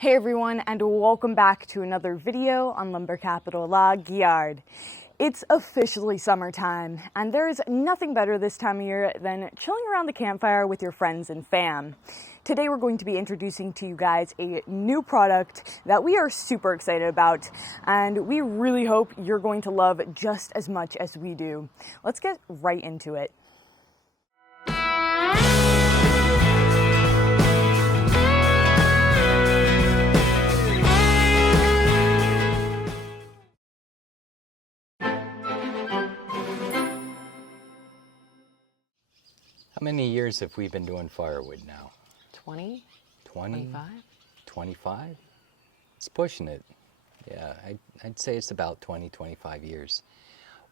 Hey everyone, and welcome back to another video on Lumber Capital Log Yard. It's officially summertime, and there is nothing better this time of year than chilling around the campfire with your friends and fam. Today we're going to be introducing to you guys a new product that we are super excited about, and we really hope you're going to love just as much as we do. Let's get right into it. How many years have we been doing firewood now? 20? 20? 25? 25? It's pushing it. Yeah, I'd say it's about 20, 25 years.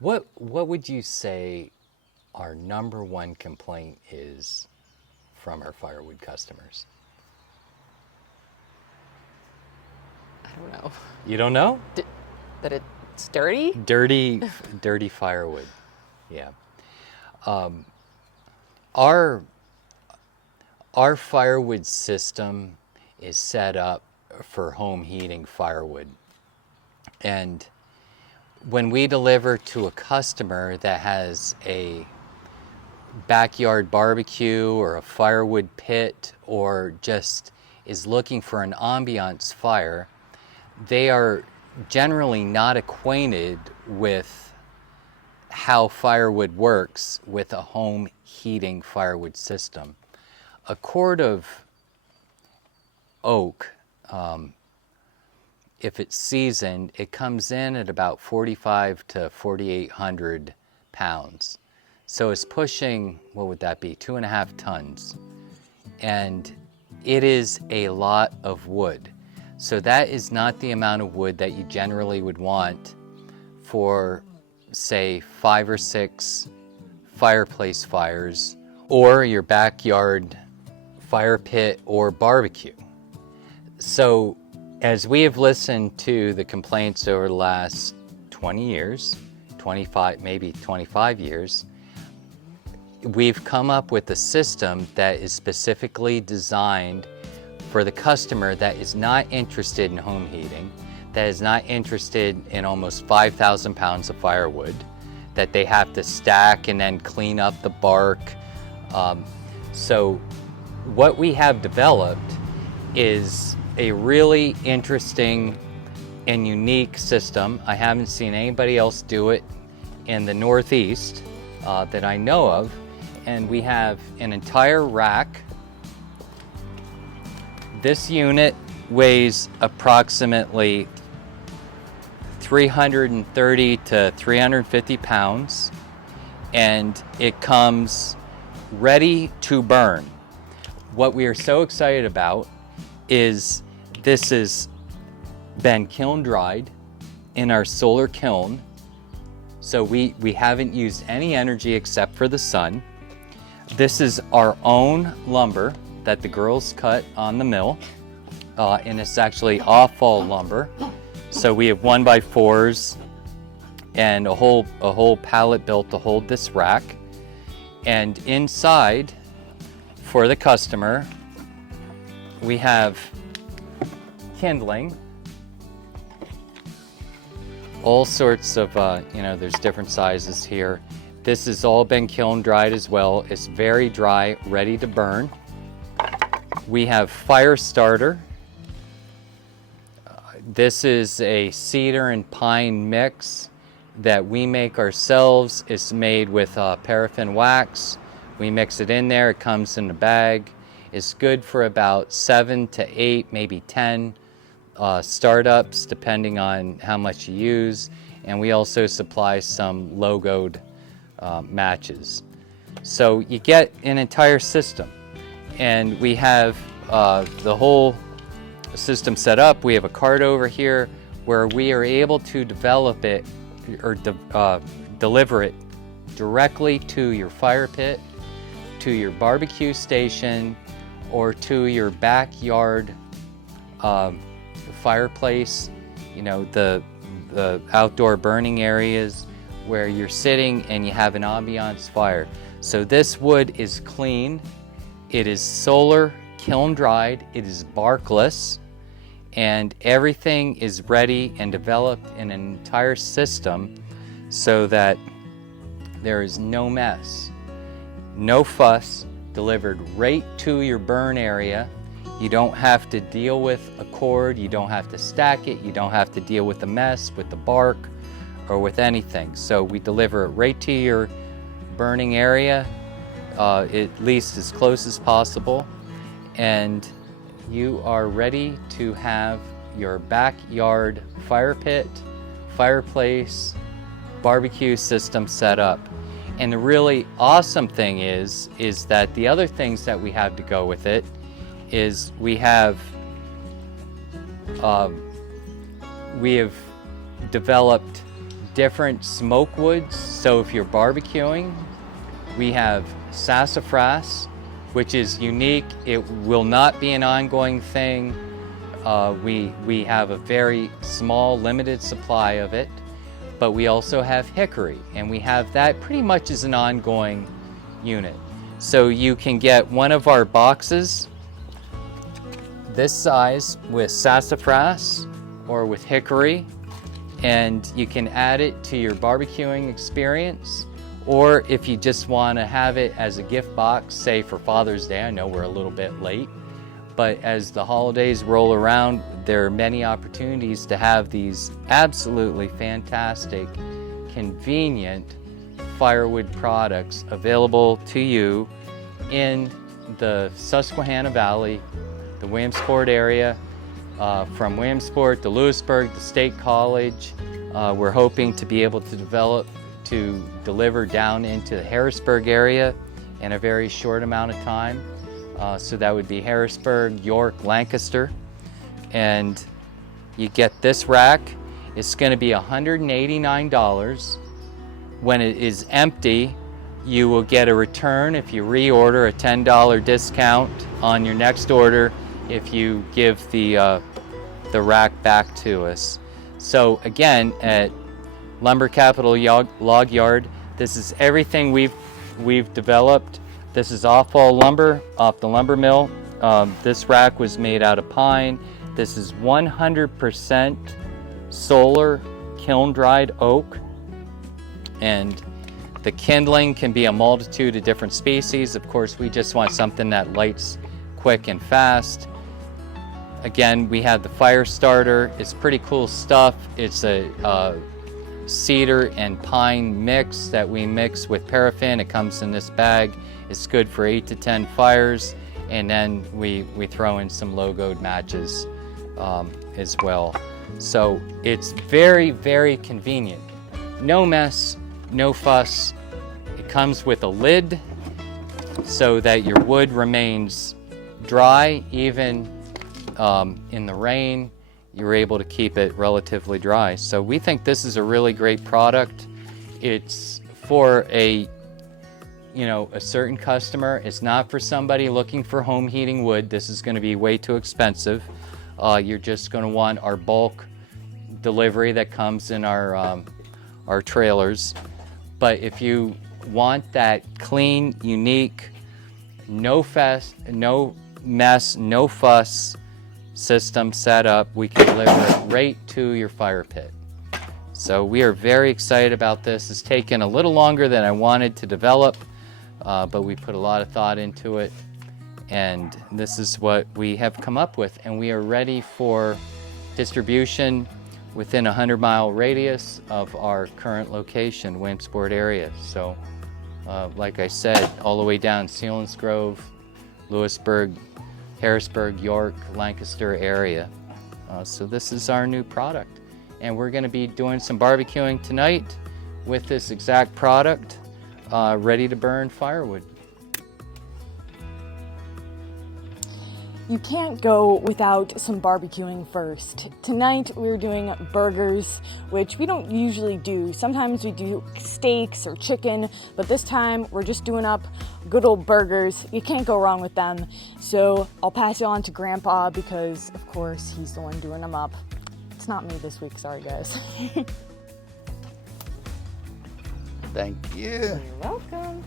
What would you say our number one complaint is from our firewood customers? I don't know. You don't know? That it's dirty? Dirty firewood. Yeah. Our firewood system is set up for home heating firewood. And when we deliver to a customer that has a backyard barbecue or a firewood pit or just is looking for an ambiance fire, they are generally not acquainted with how firewood works with a home heating firewood system. A cord of oak, if it's seasoned, it comes in at about 4,500 to 4,800 pounds. So it's pushing, what would that be, 2.5 tons. And it is a lot of wood. So that is not the amount of wood that you generally would want for, say, 5 or 6 fireplace fires or your backyard fire pit or barbecue. So as we have listened to the complaints over the last 20 years, 25, maybe 25 years, we've come up with a system that is specifically designed for the customer that is not interested in home heating, that is not interested in almost 5,000 pounds of firewood that they have to stack and then clean up the bark. So what we have developed is a really interesting and unique system. I haven't seen anybody else do it in the Northeast that I know of. And we have an entire rack. This unit weighs approximately 330 to 350 pounds, and it comes ready to burn. What we are so excited about is this has been kiln dried in our solar kiln, so we haven't used any energy except for the sun. This is our own lumber that the girls cut on the mill, and it's actually off-fall lumber. So we have 1x4s and a whole pallet built to hold this rack. And inside, for the customer, we have kindling, all sorts of, there's different sizes here. This has all been kiln dried as well. It's very dry, ready to burn. We have fire starter. This is a cedar and pine mix that we make ourselves. It's made with paraffin wax. We mix it in there, it comes in a bag. It's good for about 7 to 8, maybe 10 startups, depending on how much you use. And we also supply some logoed matches. So you get an entire system. And we have the whole system set up. We have a cart over here where we are able to develop it or deliver it directly to your fire pit, to your barbecue station, or to your backyard fireplace, the outdoor burning areas where you're sitting and you have an ambiance fire. So this wood is clean, it is solar kiln dried, it is barkless, and everything is ready and developed in an entire system so that there is no mess, no fuss, delivered right to your burn area. You don't have to deal with a cord, you don't have to stack it, you don't have to deal with the mess, with the bark, or with anything. So we deliver it right to your burning area, at least as close as possible, and you are ready to have your backyard fire pit, fireplace, barbecue system set up. And the really awesome thing is that the other things that we have to go with it is we have developed different smoke woods. So if you're barbecuing, we have sassafras, which is unique. It will not be an ongoing thing. We have a very small, limited supply of it, but we also have hickory, and we have that pretty much as an ongoing unit. So you can get one of our boxes this size with sassafras or with hickory, and you can add it to your barbecuing experience. Or if you just want to have it as a gift box, say for Father's Day, I know we're a little bit late, but as the holidays roll around, there are many opportunities to have these absolutely fantastic, convenient firewood products available to you in the Susquehanna Valley, the Williamsport area, from Williamsport to Lewisburg to State College. We're hoping to be able to deliver down into the Harrisburg area in a very short amount of time. So that would be Harrisburg, York, Lancaster. And you get this rack. It's going to be $189. When it is empty, you will get a return if you reorder, a $10 discount on your next order if you give the rack back to us. So again, at Lumber Capital Log Yard, this is everything we've developed. This is off-wall lumber off the lumber mill. This rack was made out of pine. This is 100% solar kiln-dried oak, and the kindling can be a multitude of different species. Of course, we just want something that lights quick and fast. Again, we have the fire starter. It's pretty cool stuff. It's a cedar and pine mix that we mix with paraffin. It comes in this bag. It's good for 8 to 10 fires, and then we throw in some logoed matches as well. So it's very, very convenient. No mess, no fuss. It comes with a lid so that your wood remains dry. Even in the rain, you're able to keep it relatively dry. So we think this is a really great product. It's for a certain customer. It's not for somebody looking for home heating wood. This is going to be way too expensive. You're just going to want our bulk delivery that comes in our trailers. But if you want that clean, unique, no mess, no fuss system set up, we can deliver it right to your fire pit. So we are very excited about this. It's taken a little longer than I wanted to develop, but we put a lot of thought into it, and this is what we have come up with, and we are ready for distribution within a 100-mile radius of our current location, Williamsport area. So like I said, all the way down Selinsgrove, Lewisburg, Harrisburg, York, Lancaster area. So this is our new product, and we're going to be doing some barbecuing tonight with this exact product, ready to burn firewood. You can't go without some barbecuing first. Tonight we're doing burgers, which we don't usually do. Sometimes we do steaks or chicken, but this time we're just doing up good old burgers. You can't go wrong with them. So I'll pass it on to Grandpa because, of course, he's the one doing them up. It's not me this week, sorry guys. Thank you. You're welcome.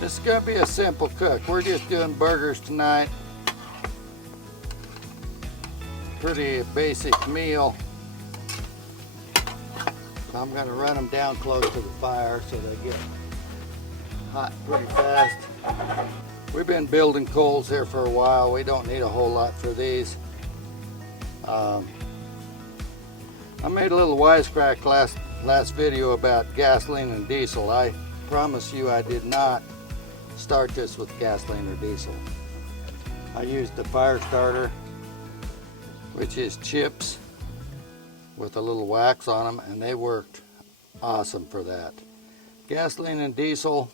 This is going to be a simple cook. We're just doing burgers tonight. Pretty basic meal. I'm going to run them down close to the fire so they get hot pretty fast. We've been building coals here for a while. We don't need a whole lot for these. I made a little wisecrack last video about gasoline and diesel. I promise you I did not start this with gasoline or diesel. I used the fire starter, which is chips with a little wax on them, and they worked awesome for that. Gasoline and diesel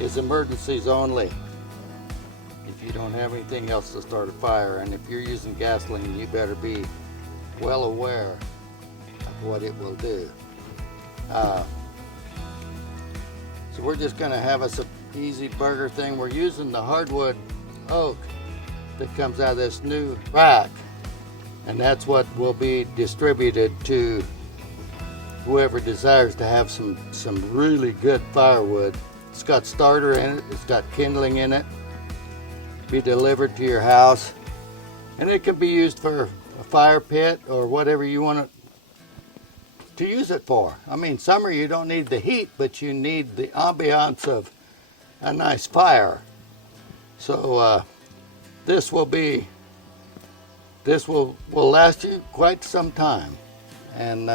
is emergencies only. If you don't have anything else to start a fire, and if you're using gasoline, you better be well aware of what it will do. So we're just going to have us an easy burger thing. We're using the hardwood oak that comes out of this new rack, and that's what will be distributed to whoever desires to have some really good firewood. It's got starter in it, it's got kindling in it, be delivered to your house, and it can be used for a fire pit or whatever you want to use it for. I mean, summer you don't need the heat, but you need the ambiance of a nice fire. So this will last you quite some time, and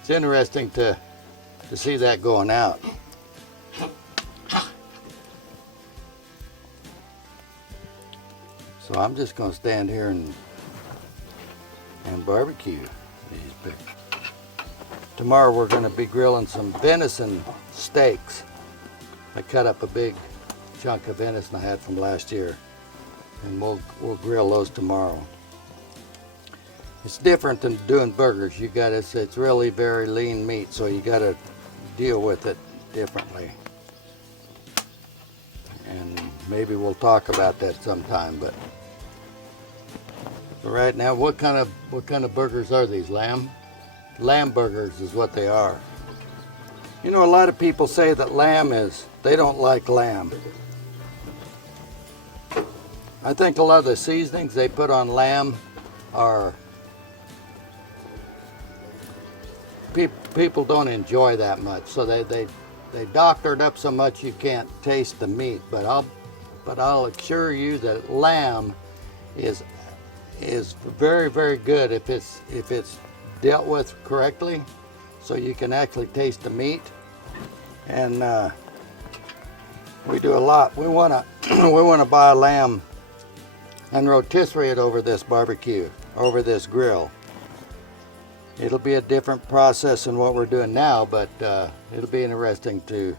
it's interesting to see that going out. So I'm just going to stand here and barbecue these pigs. Tomorrow we're going to be grilling some venison steaks. I cut up a big chunk of venison I had from last year, and we'll grill those tomorrow. It's different than doing burgers. It's really very lean meat, so you got to deal with it differently. And maybe we'll talk about that sometime. But for right now, what kind of burgers are these? Lamb burgers is what they are. You know, a lot of people say that they don't like lamb. I think a lot of the seasonings they put on lamb are, people don't enjoy that much, so they doctor it up so much you can't taste the meat. But I'll assure you that lamb is very, very good if it's dealt with correctly, so you can actually taste the meat. And we do a lot. We want to buy a lamb and rotisserie it over this barbecue, over this grill. It'll be a different process than what we're doing now, but it'll be interesting to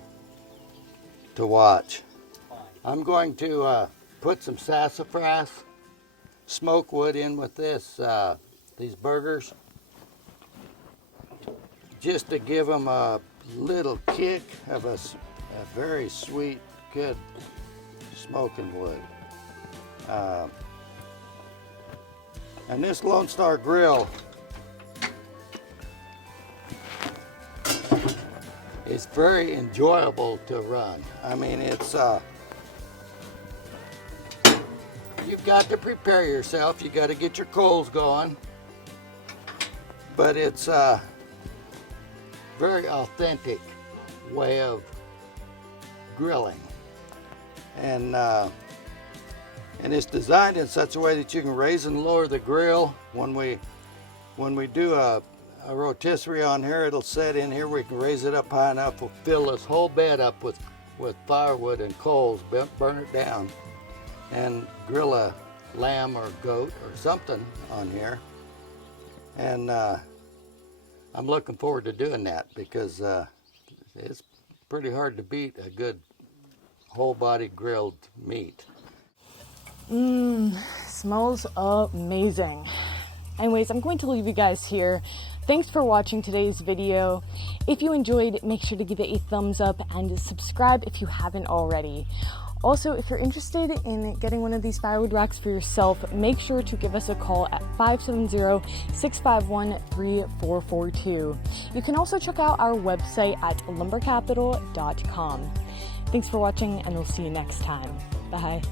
watch. I'm going to put some sassafras smoke wood in with these burgers, just to give them a little kick of a very sweet, good smoking wood. And this Lone Star grill is very enjoyable to run. I mean, it's you've got to prepare yourself. You got to get your coals going, but it's a very authentic way of grilling, and it's designed in such a way that you can raise and lower the grill. When we do a rotisserie on here, it'll set in here. We can raise it up high enough. We'll fill this whole bed up with firewood and coals, burn it down, and grill a lamb or goat or something on here. And I'm looking forward to doing that, because it's pretty hard to beat a good whole body grilled meat. Smells amazing. Anyways, I'm going to leave you guys here. Thanks for watching today's video. If you enjoyed, make sure to give it a thumbs up and subscribe if you haven't already. Also, if you're interested in getting one of these firewood racks for yourself, make sure to give us a call at 570-651-3442. You can also check out our website at lumbercapital.com. Thanks for watching, and we'll see you next time. Bye.